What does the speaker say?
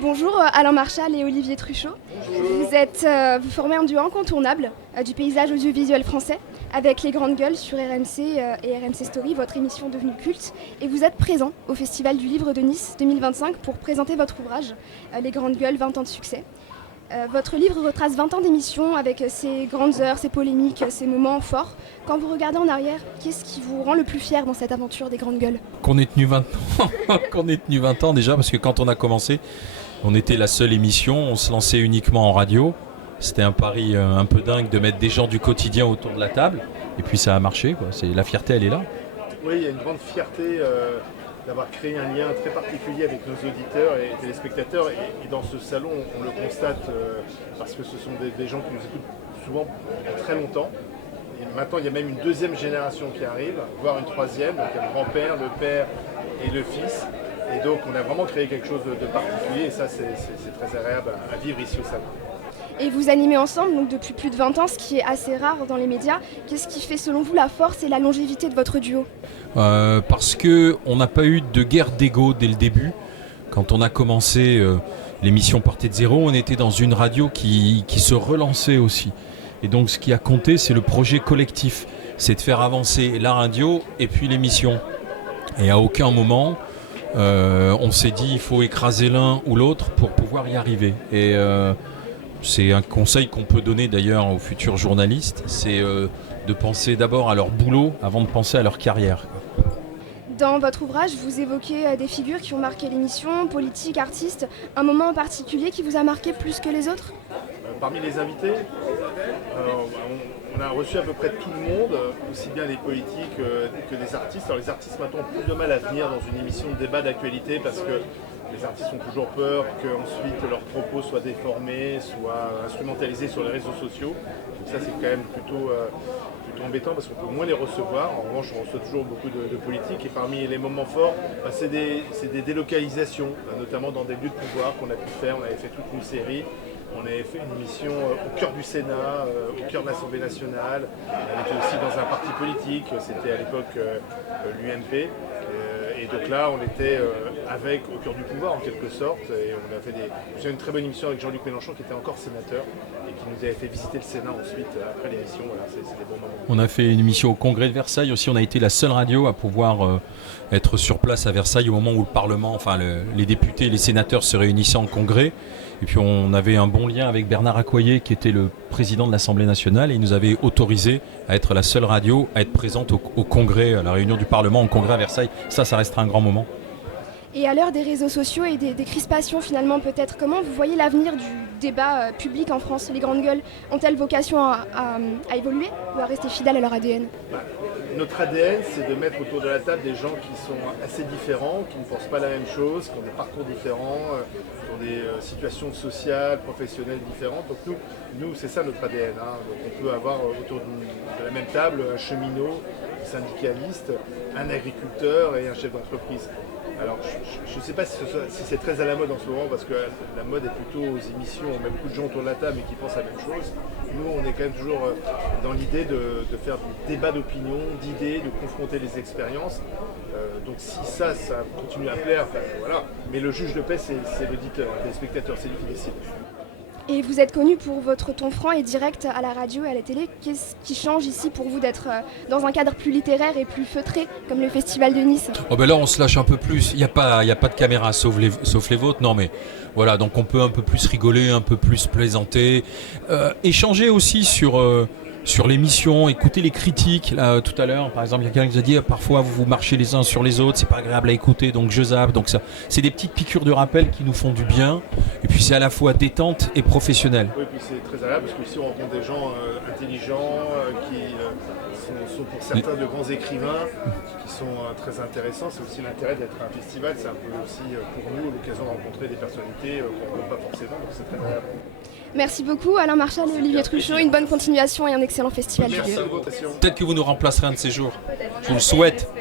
Bonjour Alain Marchal et Olivier Truchot. Vous formez un duo incontournable du paysage audiovisuel français avec Les Grandes Gueules sur RMC et RMC Story, votre émission devenue culte. Et vous êtes présent au Festival du Livre de Nice 2025 pour présenter votre ouvrage Les Grandes Gueules, 20 ans de succès. Votre livre retrace 20 ans d'émission avec ses grandes heures, ses polémiques, ses moments forts. Quand vous regardez en arrière, qu'est-ce qui vous rend le plus fier dans cette aventure des Grandes Gueules ? Qu'on ait tenu 20 ans. Qu'on ait tenu 20 ans déjà, parce que quand on a commencé, on était la seule émission, on se lançait uniquement en radio. C'était un pari un peu dingue de mettre des gens du quotidien autour de la table. Et puis ça a marché, quoi. La fierté, elle est là. Oui, il y a une grande fierté d'avoir créé un lien très particulier avec nos auditeurs et téléspectateurs. Et dans ce salon, on le constate parce que ce sont des gens qui nous écoutent souvent depuis très longtemps. Et maintenant, il y a même une deuxième génération qui arrive, voire une troisième. Donc il y a le grand-père, le père et le fils. Et donc on a vraiment créé quelque chose de particulier. Et ça, c'est très agréable à vivre ici au salon. Et vous animez ensemble donc depuis plus de 20 ans, ce qui est assez rare dans les médias. Qu'est-ce qui fait selon vous la force et la longévité de votre duo ? Parce qu'on n'a pas eu de guerre d'ego dès le début. Quand on a commencé, l'émission partait de zéro, on était dans une radio qui se relançait aussi. Et donc ce qui a compté, c'est le projet collectif. C'est de faire avancer la radio et puis l'émission. Et à aucun moment, on s'est dit il faut écraser l'un ou l'autre pour pouvoir y arriver. Et c'est un conseil qu'on peut donner d'ailleurs aux futurs journalistes, c'est de penser d'abord à leur boulot avant de penser à leur carrière. Dans votre ouvrage, vous évoquez des figures qui ont marqué l'émission, politiques, artistes. Un moment en particulier qui vous a marqué plus que les autres ? Parmi les invités, on a reçu à peu près tout le monde, aussi bien les politiques que des artistes. Alors les artistes maintenant ont plus de mal à venir dans une émission de débat d'actualité parce que les artistes ont toujours peur qu'ensuite leurs propos soient déformés, soient instrumentalisés sur les réseaux sociaux. Donc ça c'est quand même plutôt embêtant parce qu'on peut moins les recevoir. En revanche on reçoit toujours beaucoup de politiques et parmi les moments forts, c'est des délocalisations, notamment dans des lieux de pouvoir qu'on a pu faire. On avait fait toute une série. On avait fait une émission au cœur du Sénat, au cœur de l'Assemblée nationale. On était aussi dans un parti politique, c'était à l'époque l'UMP. Et donc là, on était au cœur du pouvoir en quelque sorte. Et on a fait une très bonne émission avec Jean-Luc Mélenchon qui était encore sénateur et qui nous avait fait visiter le Sénat ensuite après l'émission. Voilà, c'est des bons moments. On a fait une émission au Congrès de Versailles aussi. On a été la seule radio à pouvoir être sur place à Versailles au moment où le Parlement, les députés et les sénateurs se réunissaient en congrès. Et puis on avait un bon lien avec Bernard Accoyer qui était le président de l'Assemblée nationale et il nous avait autorisé à être la seule radio à être présente au congrès, à la réunion du Parlement, au congrès à Versailles. Ça restera un grand moment. Et à l'heure des réseaux sociaux et des crispations finalement peut-être, comment vous voyez l'avenir du débat public en France ? Les Grandes Gueules ont-elles vocation à évoluer ou à rester fidèles à leur ADN ? Notre ADN, c'est de mettre autour de la table des gens qui sont assez différents, qui ne pensent pas la même chose, qui ont des parcours différents, qui ont des situations sociales, professionnelles différentes. Donc nous c'est ça notre ADN. Donc on peut avoir autour de la même table un cheminot, un syndicaliste, un agriculteur et un chef d'entreprise. Alors je ne sais pas si c'est très à la mode en ce moment parce que la mode est plutôt aux émissions, on met beaucoup de gens autour de la table et qui pensent la même chose. Nous on est quand même toujours dans l'idée de faire du débat d'opinion, d'idées, de confronter les expériences. Donc si ça continue à plaire, voilà. Mais le juge de paix c'est l'auditeur, le téléspectateur, c'est lui qui décide. Et vous êtes connu pour votre ton franc et direct à la radio et à la télé. Qu'est-ce qui change ici pour vous d'être dans un cadre plus littéraire et plus feutré comme le Festival de Nice ? Là on se lâche un peu plus, il n'y a pas de caméra sauf les vôtres, non mais voilà, donc on peut un peu plus rigoler, un peu plus plaisanter, échanger aussi sur l'émission, écouter les critiques. Là, tout à l'heure, par exemple, il y a quelqu'un qui nous a dit parfois vous marchez les uns sur les autres, c'est pas agréable à écouter, donc je zappe. Donc ça, c'est des petites piqûres de rappel qui nous font du bien. Et puis c'est à la fois détente et professionnel. Oui, et puis c'est très agréable parce qu'ici on rencontre des gens intelligents qui sont pour certains de grands écrivains qui sont très intéressants. C'est aussi l'intérêt d'être un festival, c'est un peu aussi pour nous l'occasion de rencontrer des personnalités qu'on ne voit pas forcément, donc c'est très agréable. Merci beaucoup Alain Marchal et Olivier Truchot, une bonne continuation et un excellent festival. Merci à votre attention. Peut-être que vous nous remplacerez un de ces jours. Je vous le souhaite.